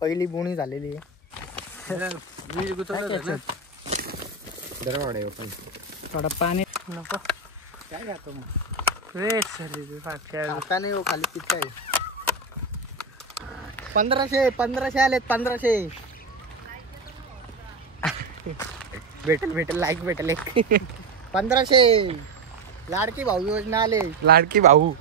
पहिली बोणी झालेली आहे. थोडं पाणी नको काय घातो मग आता नाही हो खाली किती आहे. 1500 आलेत 1500. भेटेल लाईक भेटेल एक 1500. लाडकी भाऊ योजना आले. लाडका भाऊ.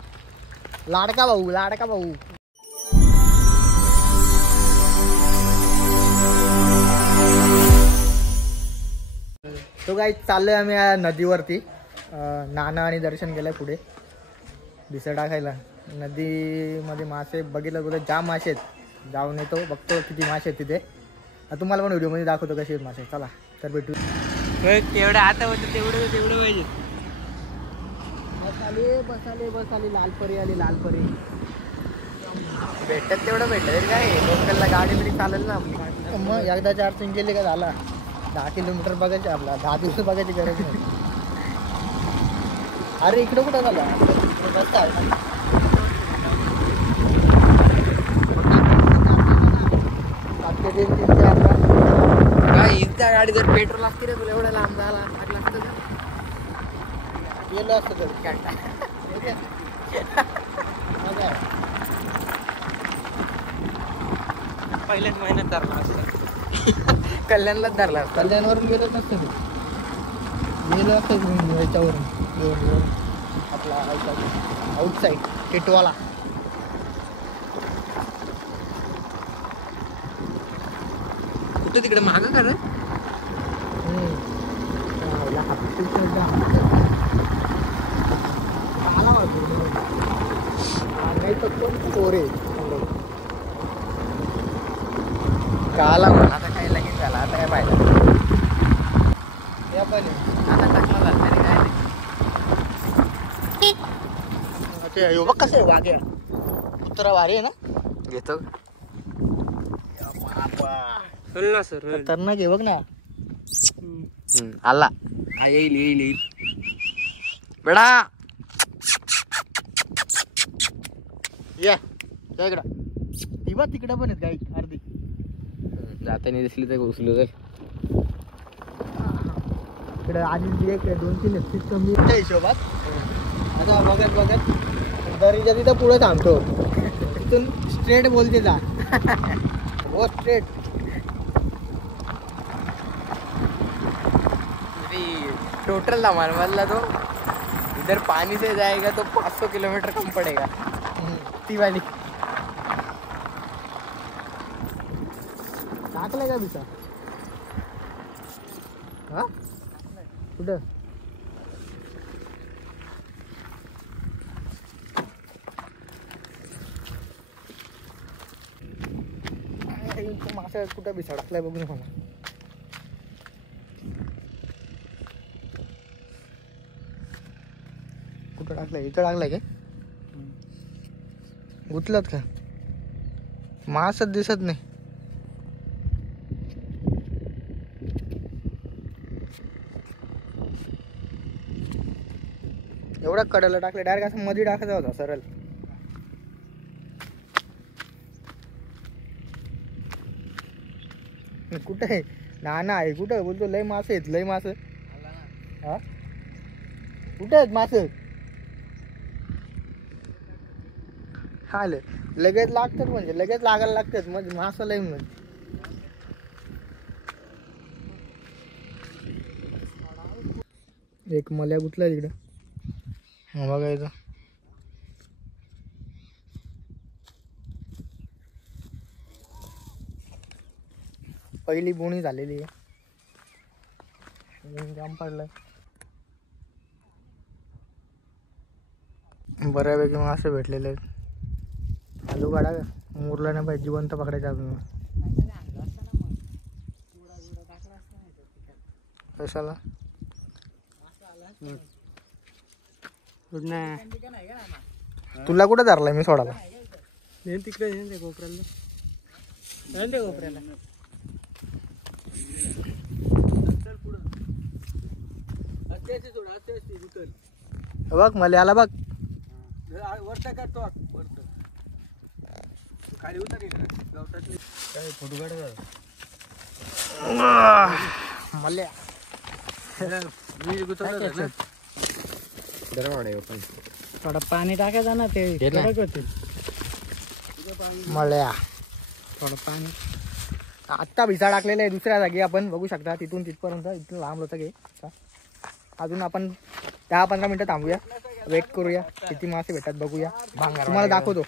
तो काही चाललोय आम्ही नदीवरती. नाना आणि दर्शन केलंय पुढे दिसा टाकायला. नदीमध्ये मासे बघितलं कुठे जाम मासे आहेत. जाऊन येतो बघतो किती मासे आहेत तिथे. तुम्हाला पण व्हिडिओ मध्ये दाखवतो कसे आहेत मासे. चला तर भेटू. तेवढं आता होतं तेवढं पाहिजे. बस आली लालपरी आली. भेटत तेवढं भेटलं काय लोकलला गाडी बिडी चालेल ना आपली. मग एकदा चार्जिंग केली का झाला. 10 किलोमीटर बघायचे आपला 10 दिवस बघायची गरज नाही. अरे इकडं कुठं झालं त्या गाडी जर पेट्रोल लागते रे तुला एवढं लांब जायला लागतं गेलो असतं तर पहिल्याच महिन्यात धरला असतं. कल्याणलाच धरला. कल्याणवरून गेलोच नसतं ते. गेलो असतं याच्यावरून आपला आउटसाईड टिटवाला. कुठं तिकडे मागं का रे. काला म्हणून आता काही लगीन झाला. आता काय पाहिजे पण आता टाकला झाला तरी काय नाही. बघ कसं आहे वाघ्या. कुत्रा भारी आहे ना. घेतो ना सर. खतरनाक आहे बघ ना. आला येईल बेडा. या इकडं ती बघ तिकडं पण आहेत गाई अर्धी. जाताना दिसली तर घुसलो तर इकडे आधी एक 2-3 नक्कीच कमी हिशोबात. आता बघत दरीच्या तिथं पुढे थांबतो. तिथून स्ट्रेट बोलते जा. हो स्ट्रेट. टोटल हमारे वाला तो इधर पानी से जाएगा तो 500 किलोमीटर कम पड़ेगा. ती वाली टाकलं का बिसा. हा कुठं मासा कुठं बिसा टाकलाय बघून मला. कुठं टाकलाय. इकडं टाकलाय काय. गुतलात का. मासच दिसत नाही. एवढा कडेला टाकलं डायरेक्ट असं मध्ये टाकायचा होता सरळ. कुठं आहे नाना आहे. कुठं बोलतो लय मासे आहेत लय मासे. हा कुठे आहेत मासे. हा लगेच लागतात म्हणजे लगेच लागायला लागतात. म्हणजे मासा लय म्हणजे एक मल्या गुतला तिकडे. बघायचं पहिली बोणी झालेली आहे. जाम पडलाय. बऱ्यापैकी मासे भेटलेले आहेत. आलू काढा का मुरला नाही पाहिजे. जिवंत पकडायचं अजून. कशाला तुला कुठं धरलाय मी सोडायला. तिकडे कोपऱ्याला बघ मला आला बघ. खाली उतर काय फोटो काढ मल्ल्या थोडं पाणी टाकायचं ना ते होते मळ्या थोडं पाणी आत्ता भिसा टाकलेला आहे दुसऱ्या जागी आपण बघू शकता तिथून तिथपर्यंत इथून लांब होतं गे अजून आपण 10-15 मिनिटं थांबूया वेट करूया किती मासे भेटतात बघूया तुम्हाला दाखवतो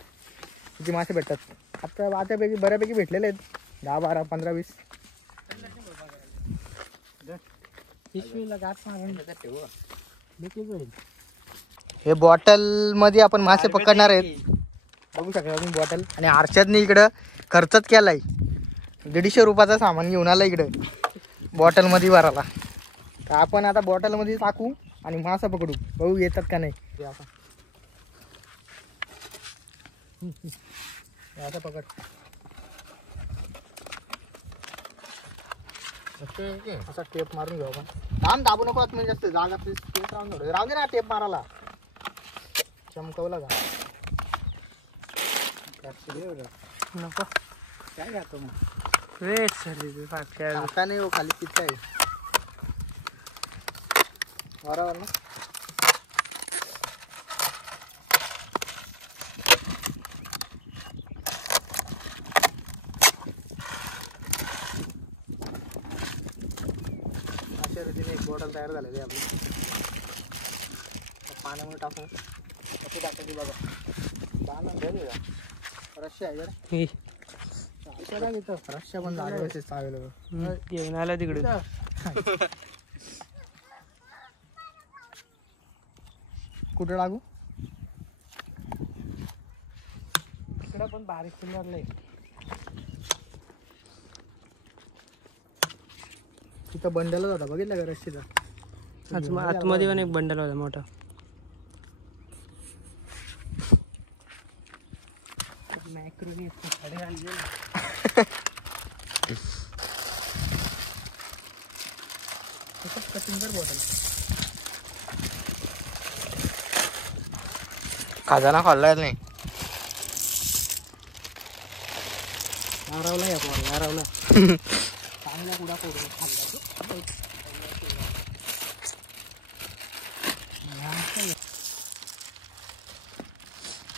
किती मासे भेटतात आता बऱ्यापैकी भेटलेले आहेत 10, 12, 15, 20 हे बॉटल मध्ये आपण मासे पकडणार आहेत बघू शकता तुम्ही बॉटल आणि हर्षदने इकडं खर्चच केलाय 150 रुपयाचा सामान घेऊन आला इकडं बॉटल मध्ये भरायला तर आपण आता बॉटल मध्ये टाकू आणि मासा पकडू बघू येतात का नाही आता पकड असा टेप मारून घेऊ आपण दाबू नको म्हणजे जास्त जागा राहू दे ना टेप मारायला चमकवला का नको काय घातो मग आता नाही हो खाली किती आहे बरोबर ना अशा रीतीने एक बॉटल तयार झालेली आहे आपली पाण्यामध्ये टाकून कशी टाकायची बघा रश्या आहे जरा रश्या पण झाले घेऊन आला तिकडे कुठे लागू इकडे पण बारीक सुंदरलंय तिथं बंडलच होता बघितलं का रस्सीचा आतमध्ये पण एक बंडल होता मोठा सुंदर बॉटल खजाना खाल्लाय नाही नारावला नारावला चांगला कुडा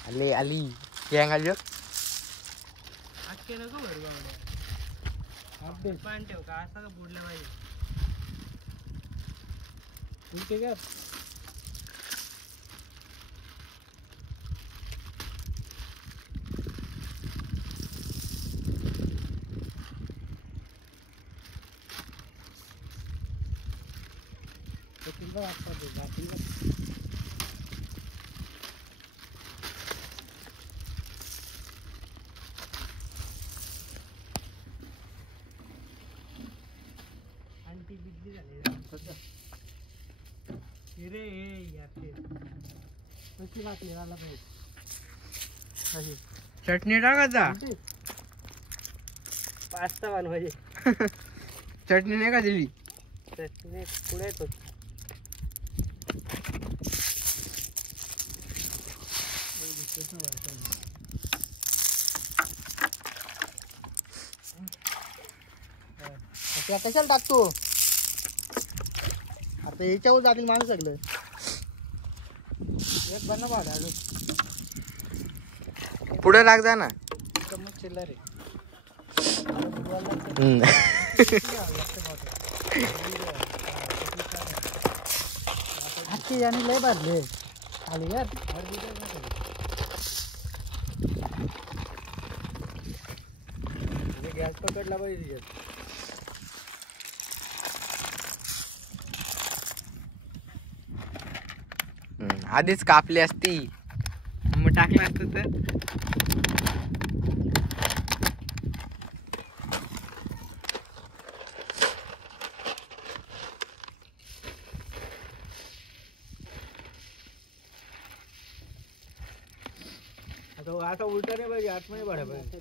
आली आली गँग आली नको भरू पाणी ठेव का असा का बुडला पाहिजे ठीक आहे चटणी टाकायचा पास्ता बनवायचे चटणी नाही का दिली चटणी पुढे येतो कशाला टाकतो आता याच्यावर जातील माणूस सगळं एक बन पाहता पुढे लाग जा ना चिल्लर याने लय भरले खाली यार गॅस पकडला पाहिजे आधीच कापली असती मग टाकलं असतं तर आता उलटा नाही पाहिजे आतमध्ये भरा पाहिजे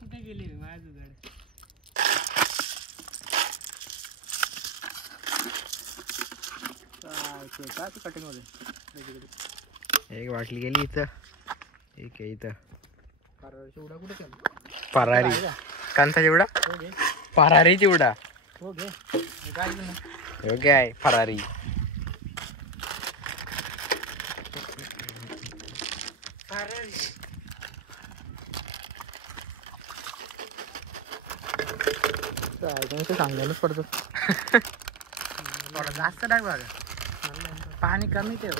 कुठे गेली माझ गाडी कटिंग मध्ये एक बाटली गेली इथं, एक आहे इथं. चिवडा कुठे केला? परारी कांचा चिवडा, परारी चिवडा हो घे. काय घेऊ? योग्य आहे फरारी. सांगायलाच पडतो. थोडं जास्त टाक बघा, पाणी कमी ठेव.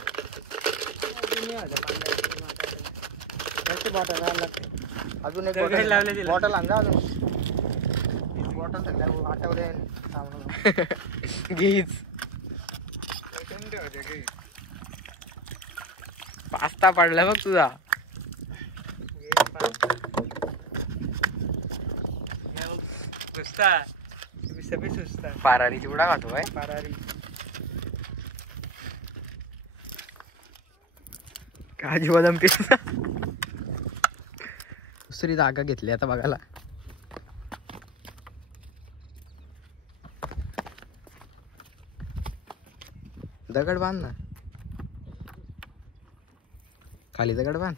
अजून एक बॉटल आणजा. अजून बॉटल सगळ्या आठवड्या घीच. पास्ता पडला बघ तुझा. परारी चिवडा खातो काय? परारी काजू बदाम पिस्ता. दुसरी जागा घेतली आता बघायला. दगड बांध ना खाली, दगड बांध.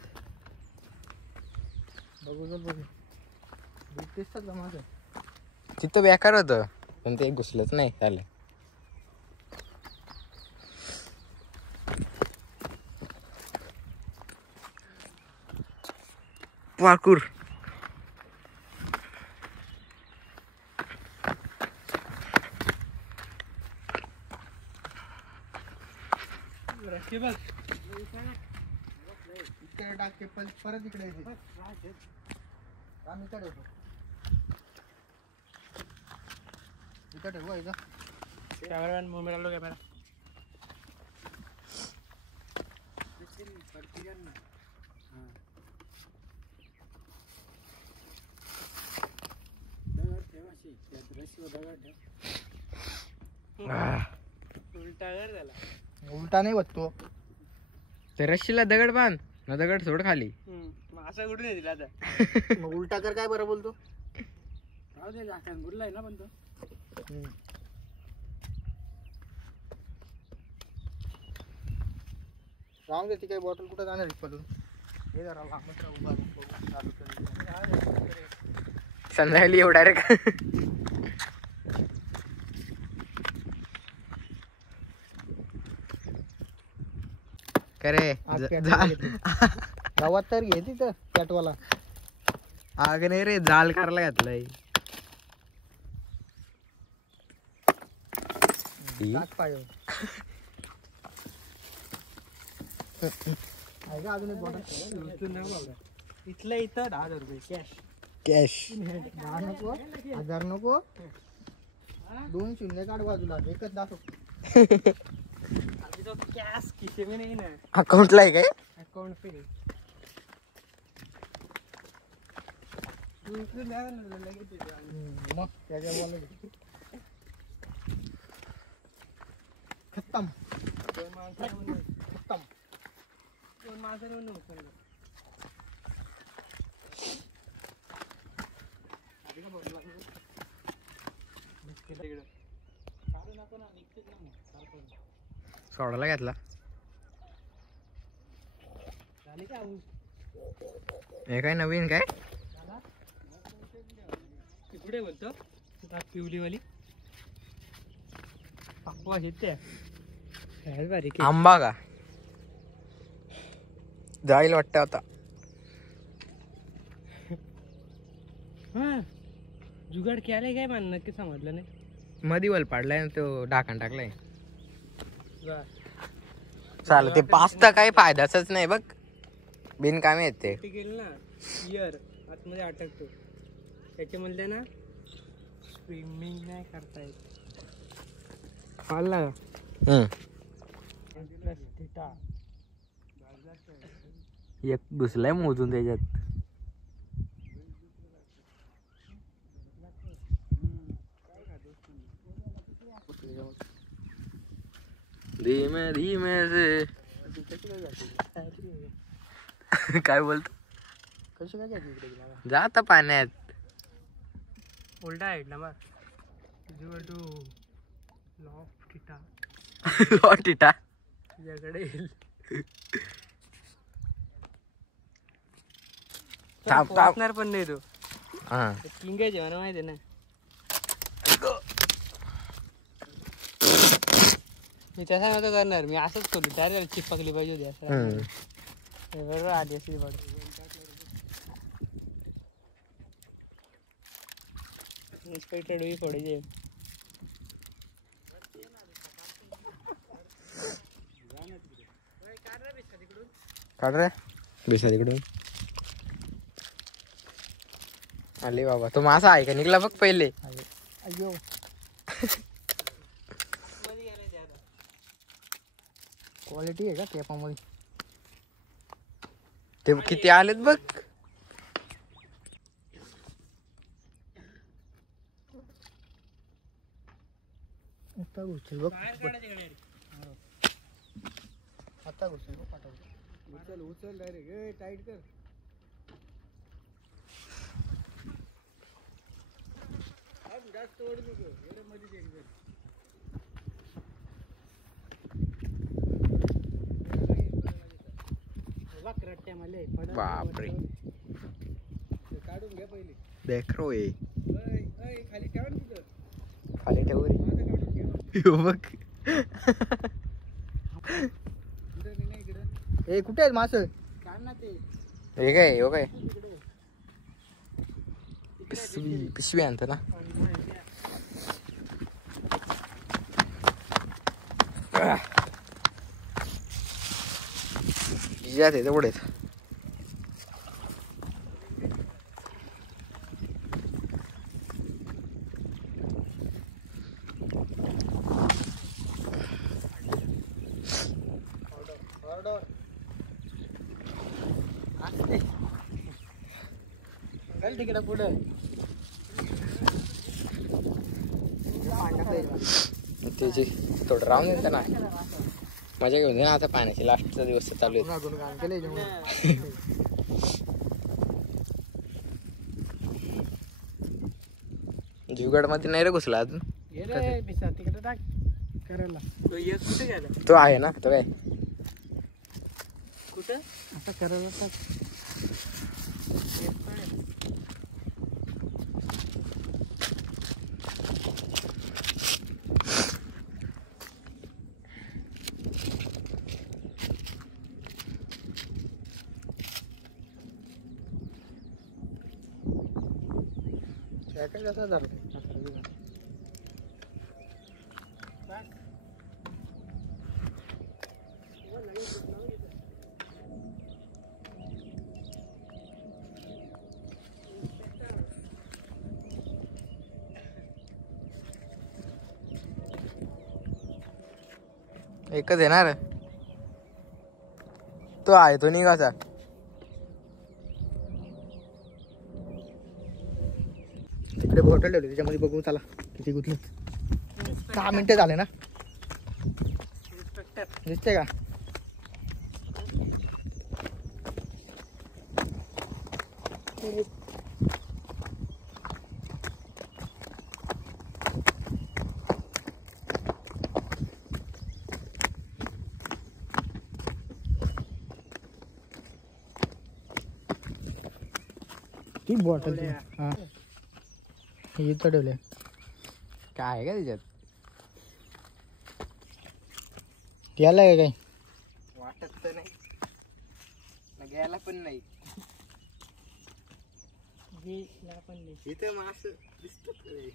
बघू चल बघू. दिसतात का माझं? तिथं बेकार होतं पण ते घुसलंच नाही झालं. वाकूर इकडे टाक, परत इकडे आम्ही इकडे होतो. इकडे ठेवू इथं. कॅमेरामॅन मोबाईल आलो कॅमेरा. उलटा नाही होत तो. तर रशीला दगड बांध ना, दगड सोड खाली. असं कुठे नाही दिला आता. मग उलटा कर काय बरं बोलतो. बुडलाय ना पण तो. राहून दे. ती काही बॉटल कुठं जाणार पडून. हे जरा लांबच राहू. संध्याकाळी येऊ डायरेक्ट. करे गावात तर घे तिथं कॅटवाला. आग नाही रे, जाल करायला घातलंय. अजून एक बॉटल. इथलं इथं 10,000 रुपये कॅश. कॅश 10 नको, 1000 नको. 2 शून्य काढ बाजूला. एकच दाखव. कॅश किती मी नाही ना. अकाउंटला आहे काय? अकाउंट पे मग त्याच्या बोल. खत्म. खत्म. सोडायला घातला. हे काय नवीन काय? कुठे बोलतो पिवलीवाली आंबा का जाईल वाटतं आता. जुगाड केलाय काय मान नक्की समजलं नाही. मधी वल पाडलाय तो ढाकण टाकलाय. चाल ते पास्ता काही फायदाच नाही बघ. बिनकामी येते. गेल ना इयर आतमध्ये अटकतो त्याच्यामध्ये ना. स्विमिंग नाही करता येत. पाळला एक घुसलाय मोजून त्याच्यात. धीमे धीमे से काय बोलतो. कशी काय जायची इकडे? जाता पाण्यात. उलटा आहे ना मग. तू लॉफ्टिटा. लॉटिटा तुझ्याकडे येईल. थांब थांब. वाचणार पण नाही तो. हा किंगायचे मला माहिती आहे ना. मी तसा नव्हतं करणार. मी असंच करू डायरेक्ट चिपकली पाहिजे होती असं. हम्म. बरोबर आधी अशी पड. इन्स्पेक्टर डोई फोडायचे. काढ रे बेसा तिकडून. आले बाबा तो मासा आहे का निघला बघ पहिले. अयो क्वालिटी आहे का टेपामध्ये. ते किती आलेत बघ. आता घुसतील बघ. आता घुसतील बघ पाठवतो. उचल उचल डायरेक्ट टाईट कर. जास्त ओढ नको एवढं मध्ये एकदम. बापरे काढून घ्या पहिले. देख रो ये खाली ठेवा ना तिथं. खाली ठेवू रे. माझं काढून घे. यो बघ इकडं नाही इकडं. ए कुठे आहेत मास. काढ ना ते. हे काय हो काय पिशवी पिशवी आणतो ना. यात आहे तेवढेच. चल तिकडे पुढे. त्याची थोडं राहून येतं ना. मजा घेऊन दे ना. आता पाण्याची लास्टचा दिवस चालू आहे. जुगाड मध्ये नाही रे घुसला अजून. तिकडे टाक करायला. तो एक कुठे गेला. तो आहे ना तो काय कुठं आता करायला टाक. कसं झालं. एकच येणार तो आहे तो निघाचा. तिकडे बॉटल ठेवली त्याच्यामध्ये बघू चला किती गुतली. 6 मिनिटं झाले ना. दिसते का. ती बॉटल हा इथं ठेवले. काय आहे का त्याच्यात. याला आहे काय वाटत तर नाही घ्यायला पण नाही. इथं मास दिसत नाही.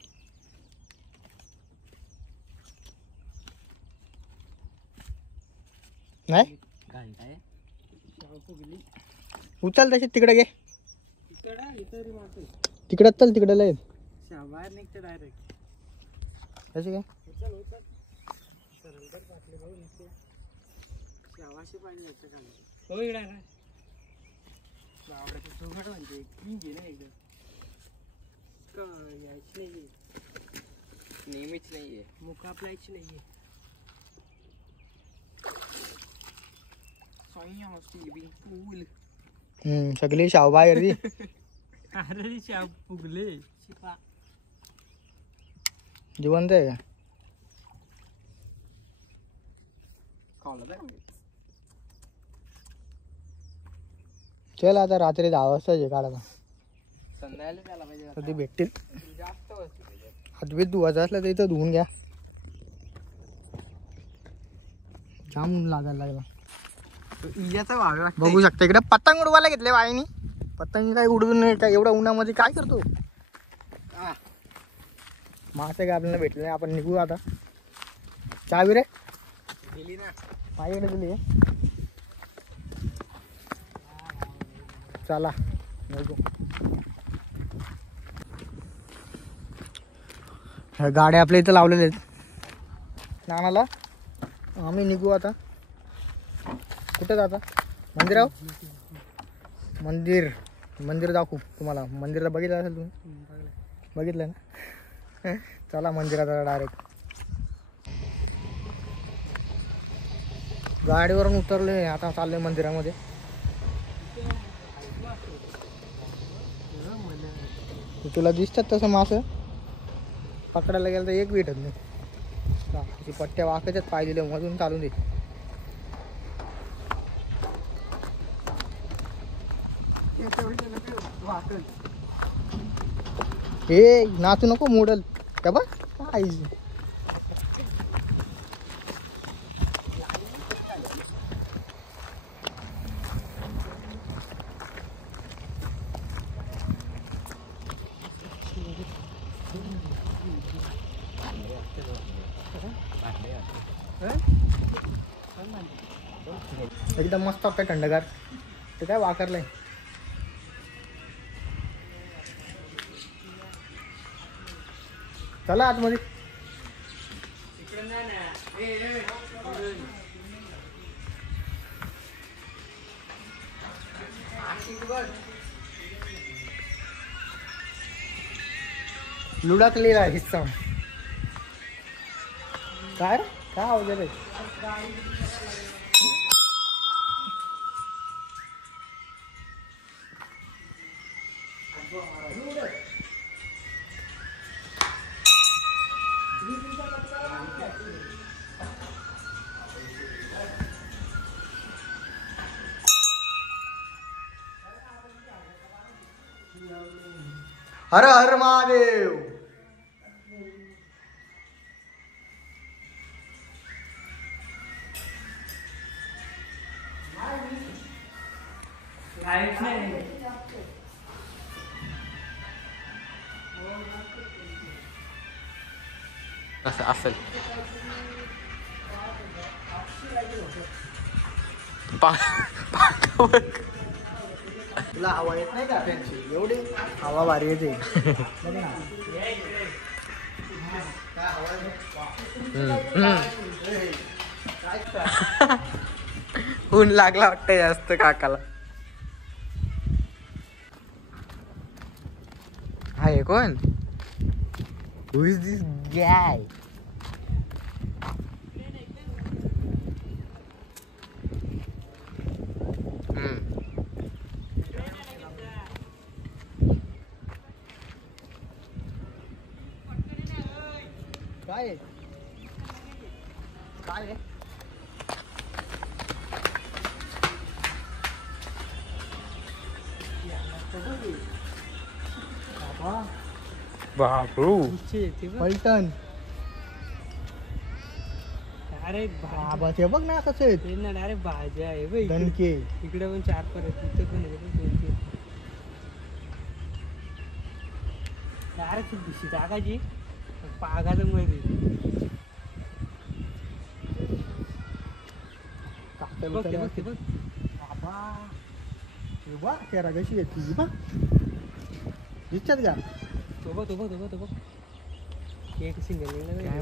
काय उचल तशी तिकडे घे. तिकडे चल तिकडे लय बाहेर निघते डायरेक्ट. कशी काय. नेहमीच नाहीये. मुका आपल्याची नाहीये. सगळी शावबाहेर ती. अरे शाव फुगले. जिवंत आहे का. चल आता रात्री 10 वाजता जे काढायला संध्याकाळी त्याला पाहिजे कधी भेटतील. जास्त वस्तू पाहिजे. हातबीत धुवायचं असलं तर इथं धुवून घ्या. जाम ऊन लागायला लागला. इजाचा भाव वाटतं. बघू शकता इकडे पतंग उडवायला घेतले बाईनी. पतंग काय उडवून नाही काय एवढ्या उन्हामध्ये काय करतो. मासे काय आपल्याला भेटले नाही. आपण निघू आता. चावी रे गेली ना माझ्याकडे दिली. चला निघू. ह्या गाड्या आपल्या इथं लावलेल्या आहेत नानाला. आम्ही निघू आता. कुठं जाता मंदिरावर. मंदिर दाखवू तुम्हाला. मंदिरला बघितलं असेल तुम्ही. बघितलं ना. चला मंदिरात डायरेक्ट. गाडीवरून उतरले आता चालले मंदिरामध्ये. तुला दिसतात तसं मासं पकडायला गेलं तर एक भेटत नाही. पट्ट्या वाकायच्यात पाय दिले मधून चालून दे. हे नाचू नको मोडल का बघ काय. एकदम मस्त वाटतं थंडगार. ते काय वाकरलंय. चला आतमध्ये. लुडकलेला हिस्सा काय रे? काय आवाज आहे. हर हर महादेव. असं असेल. तुला हवा येत नाही का फॅनची. एवढी हवा भारी येते. ऊन लागला वाटतं जास्त काकाला. आहे कोण. Who is this guy? काय काय बापरू. पलटण. डायरेक्ट बाबा ते बघ ना कसं आहे. ना डायरेक्ट भाज्या आहे बघ. दणके. इकडे पण 4 परत तिथे पण आहे. डायरेक्ट दिशी टाकायची पागाचं मध्ये. बघ ते बघ ते बघ. बाबा केरा कशी येते बघ. दिसतात का. तो बघ एक सिंगल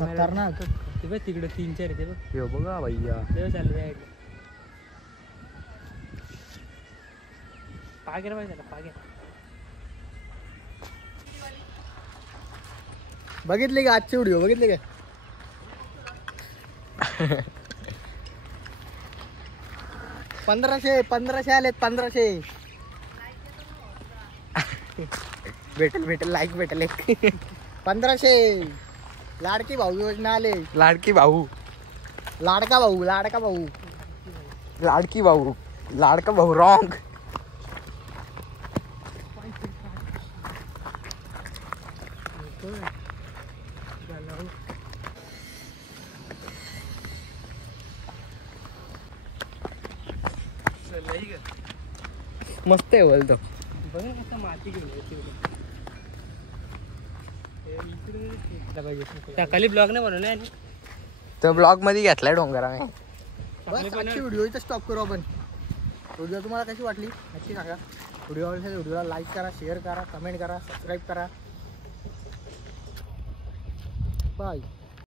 खतरनाक. ते बघ तिकडे 3-4 आहे. ते बघ यो बघा भैया. तेव्हा चालू पागेर पाहिजे ना पागेर. बघितली का आजची व्हिडिओ बघितली का. पंधराशे आलेत. 1500 भेटेल लाईक भेटेल. 1500 लाडकी भाऊ योजना आले. लाडकी भाऊ. लाडका भाऊ लाडका भाऊ. लाडकी भाऊ लाडका भाऊ रॉंग. मस्त आहे बोलतो. बघ ना कसं माती घेऊन येते. सकाळी ब्लॉग नाही बनवले आणि तो ब्लॉग मध्ये घेतलाय डोंगरा मी. बस आजची व्हिडिओ इथं स्टॉप करू आपण. व्हिडिओ तुम्हाला कशी वाटली नक्की सांगा. व्हिडिओ आवडल्यास व्हिडिओला लाईक करा, शेअर करा, कमेंट करा, सबस्क्राईब करा. बाय.